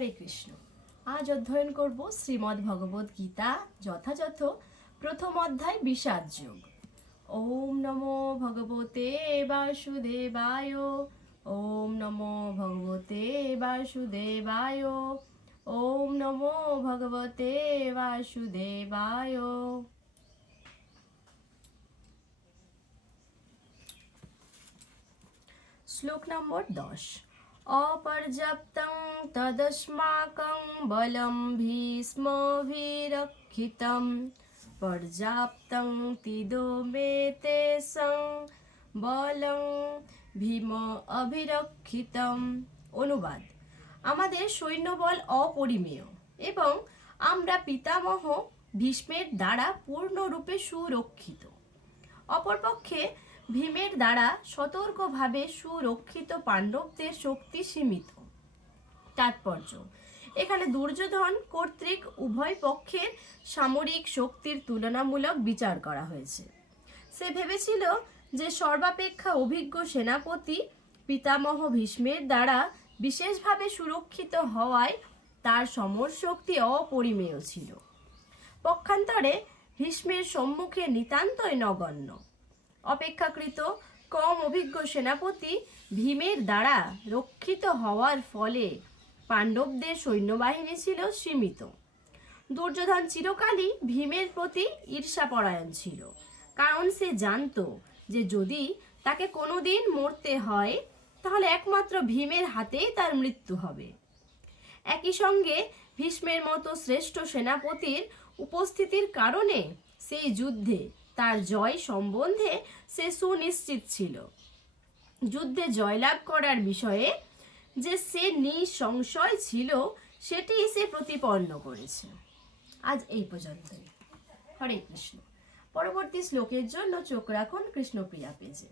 হরে কৃষ্ণ। আজ অধ্যয়ন করব শ্রীমদ্ ভগবদ গীতা, যথাযথ প্রথম অধ্যায় বিষাদ যোগ। ওম নমো ভগবতে বাসুদেবায়, ওম নমো ভগবতে বাসুদেবায়, ওম নমো ভগবতে বাসুদেবায়। শ্লোক নম্বর দশ। অপর্যাপ্তং তদস্মাকং বলম ভীষ্মভিরক্ষিতম পর্যাপ্তং তিদো মেতে সং বলং ভীম অভিরক্ষিতম অনুবাদ আমাদের সৈন্যবল অপরিমেয় এবং আমরা পিতামহ ভীষ্মের দ্বারা পূর্ণরূপে সুরক্ষিত। অপরপক্ষে ভীমের দ্বারা সতর্কভাবে সুরক্ষিত পাণ্ডবদের শক্তি সীমিত। তাৎপর্য, এখানে দুর্যোধন কর্তৃক উভয় পক্ষের সামরিক শক্তির তুলনামূলক বিচার করা হয়েছে। সে ভেবেছিল যে সর্বাপেক্ষা অভিজ্ঞ সেনাপতি পিতামহ ভীষ্মের দ্বারা বিশেষভাবে সুরক্ষিত হওয়ায় তার সমর শক্তি অপরিমেয় ছিল। পক্ষান্তরে ভীষ্মের সম্মুখে নিতান্তই নগণ্য। অপেক্ষাকৃত কম অভিজ্ঞ সেনাপতি ভীমের দ্বারা রক্ষিত হওয়ার ফলে পাণ্ডবদের সৈন্যবাহিনী ছিল সীমিত। দুর্যোধন চিরকালই ভীমের প্রতি ঈর্ষাপরায়ণ ছিল, কারণ সে জানতো যে যদি তাকে কোনোদিন মরতে হয়, তাহলে একমাত্র ভীমের হাতেই তার মৃত্যু হবে। একই সঙ্গে ভীষ্মের মতো শ্রেষ্ঠ সেনাপতির উপস্থিতির কারণে সেই যুদ্ধে তার জয় সম্বন্ধে সে সুনিশ্চিত ছিল। যুদ্ধে জয়লাভ করার বিষয়ে যে সে নিঃসংশয় ছিল সেটি সে প্রতিপন্ন করেছে। আজ এই পর্যন্তই। হরে কৃষ্ণ। পরবর্তী শ্লোকের জন্য চোখ রাখুন কৃষ্ণপ্রিয়া পেজে।